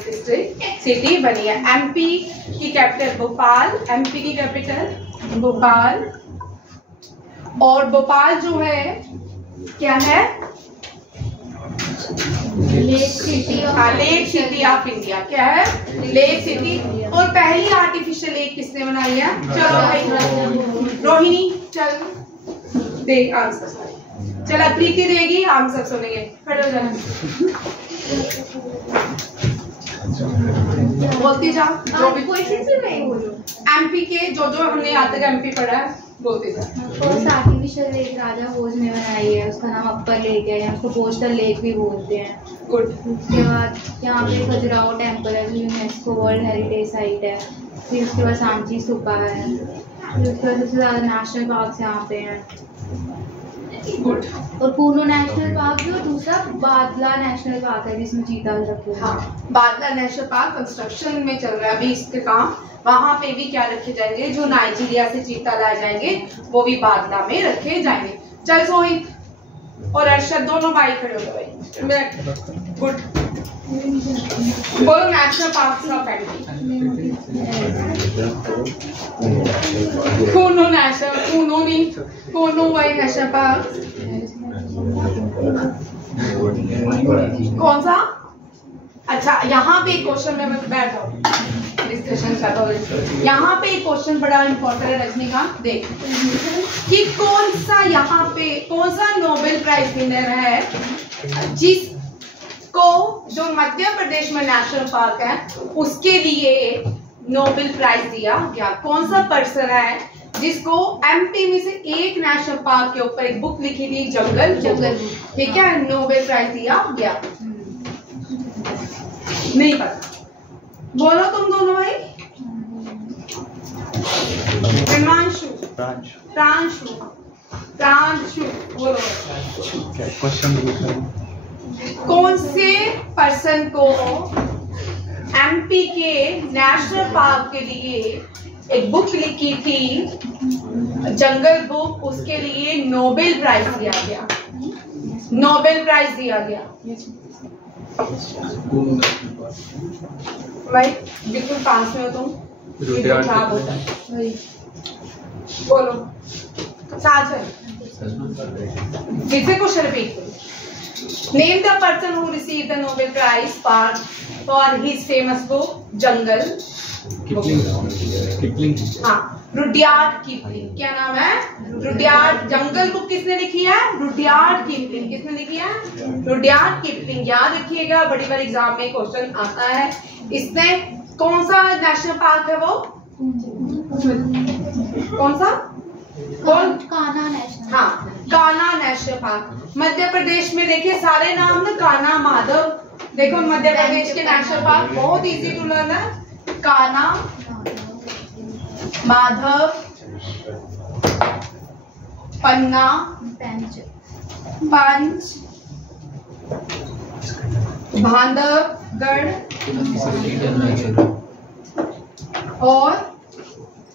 सिटी बनी है। एमपी की कैपिटल भोपाल, एमपी की कैपिटल भोपाल। और भोपाल जो है क्या है, लेक सिटी ऑफ इंडिया, क्या है, लेक सिटी। और पहली आर्टिफिशियल लेक किसने बनाई है, चलो भाई रोहिणी, चल देख आंसर, चल प्रीति देगी आंसर, सुनेंगे, खड़े हो जाना, बोलती जाओ जो भी क्वेश्चन से मैं बोलूं। एमपी के जो हमने आज तक एमपी पढ़ा है बोलते जाओ। फर्स्ट आर्टिफिशियल लेक राजा भोज ने बनाई है, उसका नाम अपर लेक है, उसको कोस्टल लेक भी बोलते हैं। गुड। उसके बाद यहाँ पे खजुराहो टेम्पल है, यूनेस्को वर्ल्ड हेरिटेज साइट है। फिर उसके बाद सांची स्तूपा है। फिर उसके बाद सबसे ज्यादा नेशनल पार्क यहाँ पे हैं। गुड। और कूनू नेशनल पार्क जो दूसरा बादला नेशनल पार्क है जिसमें चीता रखे हुए हैं। हाँ, बादला नेशनल पार्क कंस्ट्रक्शन में चल रहा है अभी इसके काम। वहां पे भी क्या रखे जाएंगे, जो नाइजीरिया से चीता लाए जाएंगे वो भी बादला में रखे जाएंगे। चल सोहित और अर्शद दोनों भाई खड़े हो गए भाई। गुड। बोलो नेशनल पार्क ऑफ एमपी। कूनू नेशनल, कूनू नहीं, कूनू वाइल्ड नेशनल पार्क कौन सा? अच्छा, यहाँ पे एक क्वेश्चन में बैठो, डिस्कशन करता हूँ। यहाँ पे एक क्वेश्चन बड़ा इंपॉर्टेंट है रजनीकांत, देख कि कौन सा यहाँ पे कौन सा नोबेल प्राइज विनर है जिसको जो मध्य प्रदेश में नेशनल पार्क है उसके लिए नोबेल प्राइज दिया गया। कौन सा पर्सन है जिसको एमपी में से एक नेशनल पार्क के ऊपर एक बुक लिखी थी, जंगल, ठीक है, नोबेल प्राइज दिया गया? नहीं पता, बोलो तुम दोनों भाई। हिमांशु, प्रांशु, प्रांशु, बोलो। कौन से पर्सन को एमपी के नेशनल पार्क के लिए एक बुक लिखी थी, जंगल बुक, उसके लिए नोबेल प्राइज दिया गया? नोबेल प्राइज दिया गया भाई, बिल्कुल पास में हो तुम, खराब होता है। बोलो साजन, जिसे क्वेश्चन रिपीट करो। Name the person who receive the Nobel prize for his famous book jungle. हाँ, रुडयार्ड किपलिंग। क्या नाम है? रुडयार्ड। जंगल बुक किसने लिखी है? Rudyard Kipling. किसने लिखी है? Rudyard Kipling. याद रखिएगा, बड़ी बार एग्जाम में क्वेश्चन आता है। इसने कौन सा नेशनल पार्क है वो? कौन सा? कौन? कान्हा नेशनल। हाँ, कान्हा नेशनल पार्क। मध्य प्रदेश में देखिए सारे नाम ना, कान्हा, माधव। देखो मध्य प्रदेश के नेशनल पार्क बहुत इजी टू लर्न है। कान्हा, माधव, पन्ना, 5 बांधवगढ़ और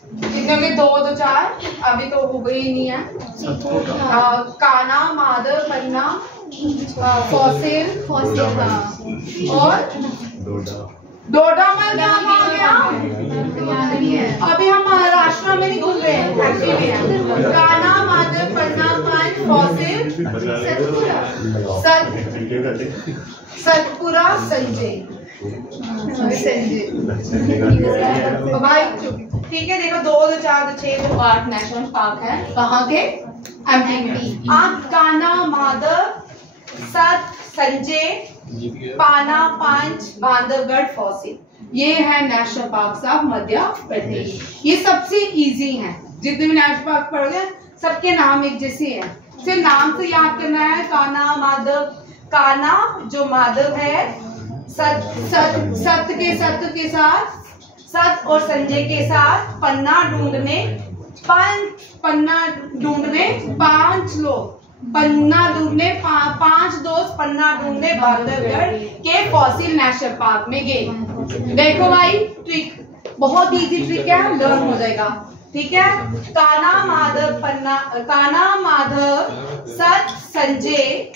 कितने होंगे 2 2 4 अभी तो हो गई नहीं है। कान्हा माधव पन्ना फॉसिल और डोडा में क्या आ गया? अभी हम महाराष्ट्र में नहीं घूम रहे हैं, कान्हा माधव पन्ना पांच फॉसिल सतपुरा संजय भाई। ठीक है, देखो 2 2 4 2 6 2 8 नेशनल पार्क है। कहाँ के? एमपी। कान्हा माधव सत संजय पाना 5 बांधवगढ़ फॉसिल, ये है national park of Madhya Pradesh. ये सबसे इजी है, जितने भी नेशनल पार्क पढ़ोगे सबके नाम एक जैसे हैं, सिर्फ नाम से याद करना है। कान्हा माधव, कान्हा जो माधव है, सत के साथ सत और संजय के साथ पन्ना ढूंढने 5 लोग, पन्ना ढूंढने 5 दोस्त पन्ना ढूंढने बांधवगढ़ के फॉसिल नेशनल पार्क में गए। देखो भाई ट्रिक बहुत इजी ट्रिक है, लर्न हो जाएगा। ठीक है, कान्हा माधव सत संजय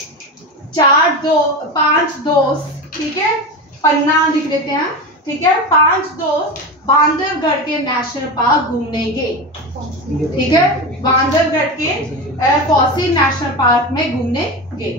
5 दोस्त, ठीक है, पन्ना लिख लेते हैं। ठीक है, 5 दोस्त बांधवगढ़ के नेशनल पार्क घूमने गए। ठीक है, बांधवगढ़ के फॉसिल नेशनल पार्क में घूमने गए।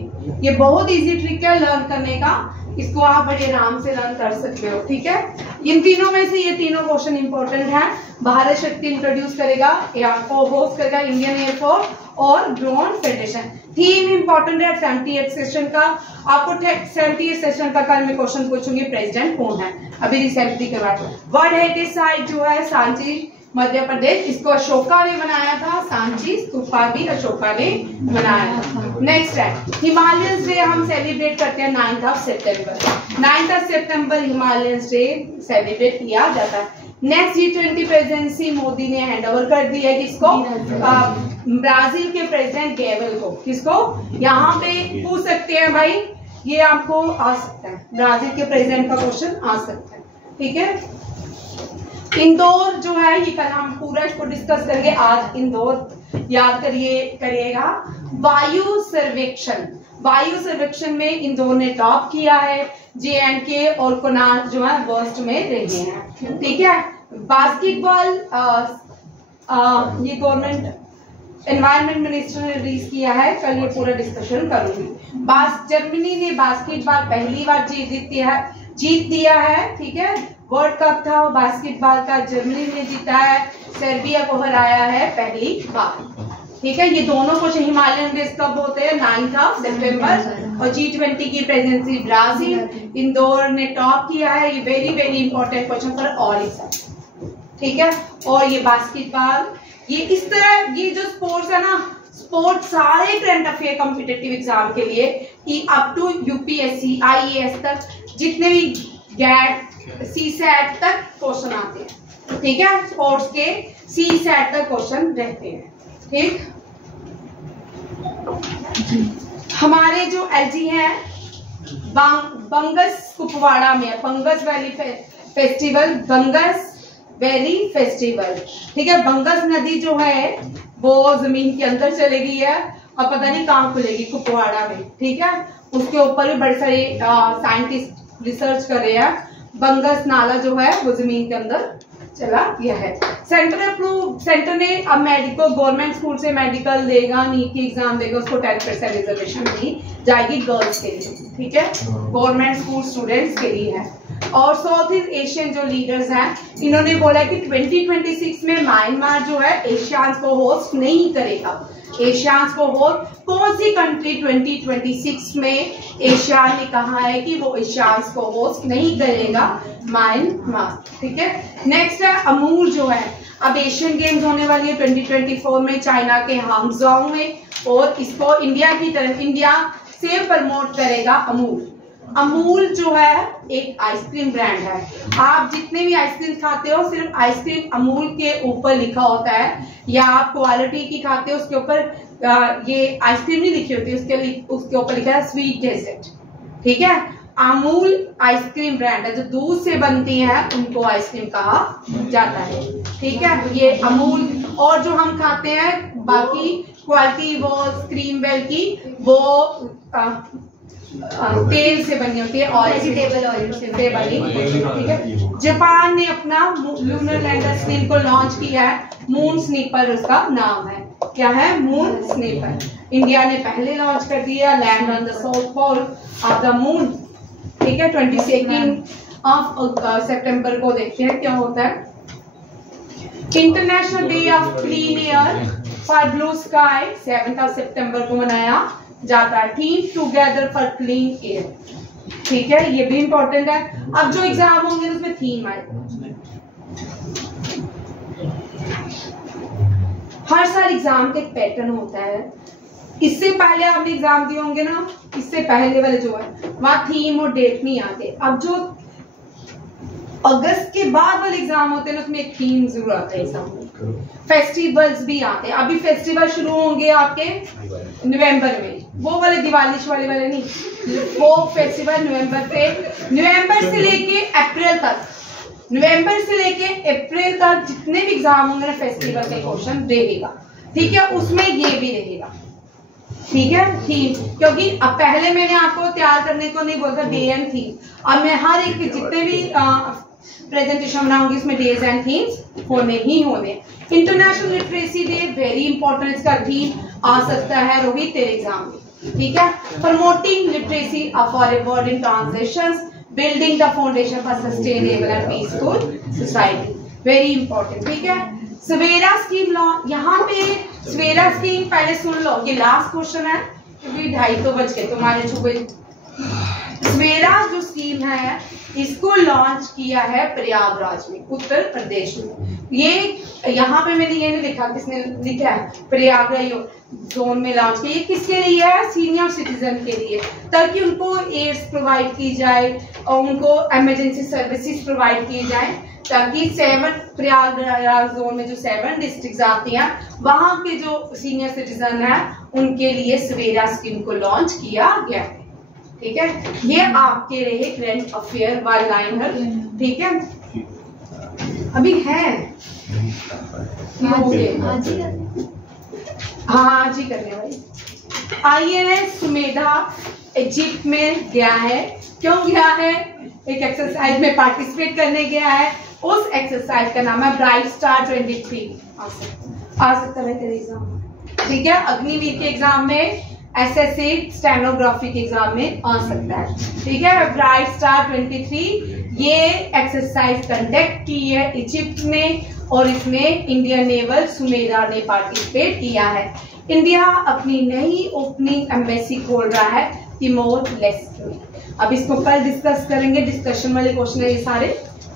ये बहुत इजी ट्रिक है लर्न करने का, इसको आप बड़े आराम से लर्न कर सकते हो। ठीक है, इन तीनों में से ये तीनों क्वेश्चन इंपॉर्टेंट है। भारत शक्ति इंट्रोड्यूस करेगा या होस्ट करेगा इंडियन एयरफोर्स और ड्रोन फेडरेशन। थीम इंपॉर्टेंट है 78 सेशन का। आपको 78 सेशन का कल मैं क्वेश्चन पूछूंगी प्रेसिडेंट कौन है अभी रिसेंटली के बाद। वर्ल्ड हेरिटेज साइट जो है सांची मध्य प्रदेश, इसको अशोका ने बनाया था, सांची स्तूपा भी अशोका ने बनाया था। नेक्स्ट है हिमालयंस डे, हम सेलिब्रेट करते हैं 9 सितंबर। 9 सितंबर हिमालयंस डे सेलिब्रेट किया जाता है। नेक्स्ट G20 प्रेसिडेंसी मोदी ने हैंड ओवर कर दी है किसको? ब्राजील के प्रेसिडेंट गेवल को। किसको? यहाँ पे पूछ सकते हैं भाई, ये आपको आ सकता है, ब्राजील के प्रेसिडेंट का क्वेश्चन आ सकता है। ठीक है, इंदौर जो है ये कल हम पूरा इसको डिस्कस करेंगे। आज इंदौर याद करिएगा। वायु सर्वेक्षण में इंदौर ने टॉप किया है। J&K और कोणार्क जो है वर्स्ट में रहे हैं। ठीक है, बास्केटबॉल ये गवर्नमेंट एनवायरमेंट मिनिस्टर ने रिलीज किया है, कल ये पूरा डिस्कशन करूंगी। जर्मनी ने बास्केटबॉल पहली बार जीत दिया है। ठीक है, वर्ल्ड कप था बास्केटबॉल का, जर्मनी ने जीता है, सर्बिया को हराया है पहली बार। ठीक है, ये दोनों कुछ हिमालयन डेज कब होते हैं? 9 सितंबर। और G20 की प्रेसिडेंसी ब्राजील, इंदौर ने टॉप किया है। ये very very important question for all exam. ठीक है, और ये बास्केटबॉल, ये इस तरह ये जो स्पोर्ट्स है ना, स्पोर्ट्स सारे करंट अफेयर कॉम्पिटिटिव एग्जाम के लिए कि अप टू UPSC IAS तक जितने भी गैट CSAT तक क्वेश्चन आते हैं। ठीक है, स्पोर्ट्स के CSAT तक क्वेश्चन रहते हैं। ठीक, हमारे जो LG है बंगस कुपवाड़ा में, बंगस वैली फेस्टिवल। ठीक है, बंगस नदी जो है वो जमीन के अंदर चले गई है और पता नहीं कहाँ खुलेगी, कुपवाड़ा में। ठीक है, उसके ऊपर भी बड़े सारे साइंटिस्ट रिसर्च कर रहे हैं। बंगस नाला जो है वो जमीन के अंदर चला गया है। सेंटर ने अब मेडिकल गवर्नमेंट स्कूल से मेडिकल देगा, नीट की एग्जाम देगा, उसको 10% रिजर्वेशन दी जाएगी गर्ल्स के लिए। ठीक है, गवर्नमेंट स्कूल स्टूडेंट्स के लिए है। और साउथ ईस्ट एशियन जो लीडर्स हैं, इन्होंने बोला कि 2026 में म्यांमार जो है एशियान्स को होस्ट नहीं करेगा। एशियान्स को होस्ट कौन सी कंट्री 2026 में एशियान ने कहा है कि वो एशियान्स को होस्ट नहीं करेगा? म्यांमार। ठीक है, नेक्स्ट है अमूल जो है, अब एशियन गेम्स होने वाली है 2024 में चाइना के हांगझोउ में, और इसको इंडिया से प्रमोट करेगा अमूल। अमूल जो है एक आइसक्रीम ब्रांड है। आप जितने भी आइसक्रीम खाते हो सिर्फ आइसक्रीम अमूल के ऊपर लिखा होता है, या आप क्वालिटी की खाते हो उसके ऊपर ये आइसक्रीम नहीं लिखी होती, उसके ऊपर लिखा है स्वीट डेजर्ट। ठीक है, अमूल आइसक्रीम ब्रांड है, जो दूध से बनती है उनको आइसक्रीम कहा जाता है। ठीक है, ये अमूल। और जो हम खाते हैं बाकी क्वालिटी वो क्रीम बेल की, वो तेल से बनी होती है, वेजिटेबल ऑयल से बनी। ठीक है, जापान ने अपना लूनर लैंडर स्क्रीन को लॉन्च किया है, मून स्नीपर उसका नाम है। क्या है? Moon sniper. इंडिया ने पहले लॉन्च कर दिया, land on the south pole of the moon. ठीक है, 22 सितंबर को देखते हैं क्या होता है। International day of clean air for blue sky 7 सितंबर को मनाया जाता है। Theme together for clean air. ठीक है, ये भी इंपॉर्टेंट है। अब जो एग्जाम होंगे उसमें थीम आएगा। हर साल एग्जाम का एक पैटर्न होता है। इससे पहले आपने एग्जाम दिए होंगे ना, इससे पहले वाले जो है वहां थीम और डेट नहीं आते। अब जो अगस्त के बाद वाले एग्जाम होते हैं उसमें एक थीम जरूर आता है एग्जाम में। फेस्टिवल्स भी आते हैं। अभी फेस्टिवल शुरू होंगे आपके नवंबर में, वो वाले दिवाली वाले नहीं, वो फेस्टिवल नवंबर से लेके अप्रैल तक, नवंबर से लेके अप्रैल तक जितने भी एग्जाम होंगे ना फेस्टिवल के क्वेश्चन रहेगा। ठीक है, उसमें ये भी रहेगा। ठीक है, थीम, क्योंकि अब पहले मैंने आपको तैयार करने को नहीं बोलता डे एंड थीम। अब मैं हर एक जितने भी प्रेजेंटेशन बनाऊंगी इसमें डेज एंड थीम्स होने ही होने। International literacy day very important, इसका थीम आ सकता है रोहित तेरे एग्जाम में। ठीक है, promoting literacy for a word in translations, building the foundation for sustainable and peaceful society, very important. ठीक है, सवेरा स्कीम लॉ, यहाँ पे सवेरा स्कीम पहले सुन लो, ये लास्ट क्वेश्चन है क्योंकि 2:30 बज गए तुम्हारे छुपे। सवेरा जो स्कीम है इसको लॉन्च किया है प्रयागराज में, उत्तर प्रदेश में। ये यहाँ पे मैंने ये नहीं लिखा, किसने लिखा है? प्रयागराज जोन में लॉन्च किया। ये किसके लिए है? सीनियर सिटीजन के लिए, ताकि उनको एड्स प्रोवाइड की जाए और उनको इमरजेंसी सर्विसेज प्रोवाइड की जाए, ताकि 7 प्रयागराज जोन में जो 7 डिस्ट्रिक्ट आती हैं वहां के जो सीनियर सिटीजन है उनके लिए सवेरा स्कीम को लॉन्च किया गया। ठीक है, ये आपके रहे करंट अफेयर वन लाइनर। ठीक है, अभी है हाँ जी करने वाली। आइए है, सुमेधा इजिप्ट में गया है। क्यों गया है? एक एक्सरसाइज में पार्टिसिपेट करने गया है। उस एक्सरसाइज का नाम है ब्राइट स्टार 23। आ सकता है तेरे एग्जाम। ठीक है, अग्निवीर के एग्जाम में, एसएससी स्टेनोग्राफी के एग्जाम में आ सकता है। ठीक है, ब्राइट स्टार 23 ये एक्सरसाइज कंडक्ट की है इजिप्ट में, और इसमें इंडियन नेवल सुमेधा ने पार्टिसिपेट किया है। इंडिया अपनी नई ओपनिंग एम्बेसी खोल रहा है तिमोर लेस्टे में। अब इसको कल डिस्कस करेंगे, डिस्कशन वाले क्वेश्चन है ये सारे।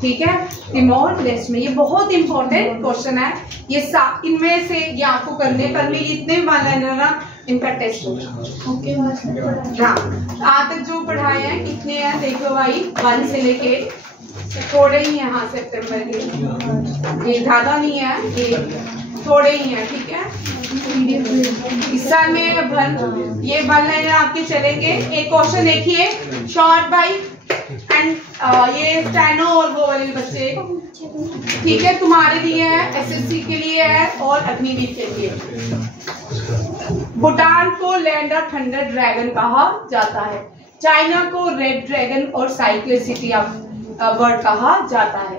ठीक है, तिमोर लेस्टे में, ये बहुत इंपॉर्टेंट क्वेश्चन है। ये इनमें से ये आपको करने पर भी इतने वाला इनका टेस्ट होगा। हाँ, आज तक जो पढ़ाए हैं कितने हैं देखो भाई, 1 से लेके थोड़े ही हैं। हाँ, सितंबर के ये ज्यादा नहीं है, ये थोड़े ही हैं। ठीक है, इस साल में ये 1 लाइनर आपके चलेंगे। एक क्वेश्चन देखिए, शॉर्ट बाई एंड ये स्टेनो और वो वाले बच्चे। ठीक है, तुम्हारे लिए है, एसएससी के लिए है और अग्निवीर के लिए। भूटान को लैंड ऑफ थंडर ड्रैगन कहा जाता है। चाइना को रेड ड्रैगन और साइक्लोसिटी ऑफ वर्ड कहा जाता है।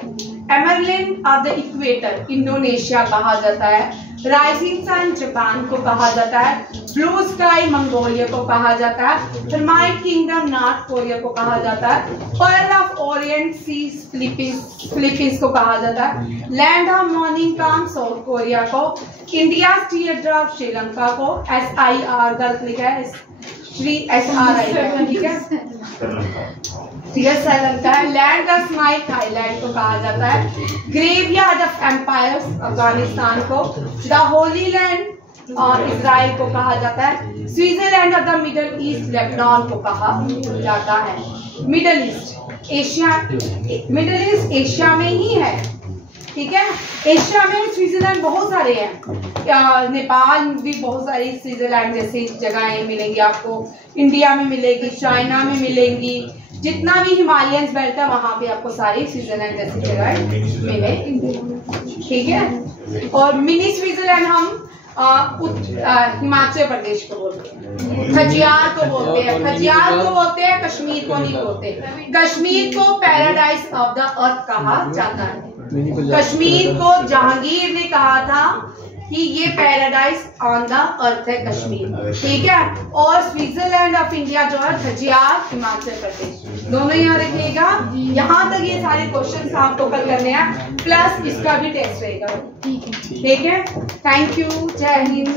Emerald of the equator Indonesia कहा जाता है। राइजिंग सन जापान को कहा जाता है। ब्लू स्काई मंगोलिया को कहा जाता है। थर्माइट किंगडम नॉर्थ कोरिया को कहा जाता है। Pearl of orient seas Philippines को कहा जाता है। Land of morning calm South Korea को। इंडिया टीयर ड्रॉप श्रीलंका को। SIR गलत लिखा है, SRI। ठीक है, श्रीलंका है। लैंड ऑफ स्माइल थाईलैंड को कहा जाता है। ग्रेवयार्ड ऑफ एम्पायर्स अफगानिस्तान को। द होली लैंड और इजराइल को कहा जाता है। Switzerland of the middle east Lebanon को कहा जाता है। मिडल ईस्ट एशिया में ही है, ठीक है। एशिया में स्विट्जरलैंड बहुत सारे हैं, नेपाल भी बहुत सारी स्विट्जरलैंड जैसी जगहें मिलेंगी आपको, इंडिया में मिलेगी, चाइना में मिलेंगी, जितना भी हिमालयन बेल्ट है वहां पे आपको सारी स्विट्जरलैंड जैसी जगह मिलेंगी, ठीक है। और मिनी स्विट्जरलैंड हम हिमाचल प्रदेश को बोलते हैं, खजियार को बोलते हैं, खजियार को बोलते हैं, कश्मीर को नहीं बोलते। कश्मीर को पैराडाइज ऑफ द अर्थ कहा जाता है। कश्मीर को जहांगीर ने कहा था कि ये पैराडाइज ऑन द अर्थ है कश्मीर, ठीक है। और स्विट्जरलैंड ऑफ इंडिया जो है खजियार हिमाचल प्रदेश, दोनों यहाँ रखिएगा। यहाँ तक ये सारे क्वेश्चन आपको कल करने हैं, प्लस इसका भी टेस्ट रहेगा, ठीक है। थैंक यू, जय हिंद।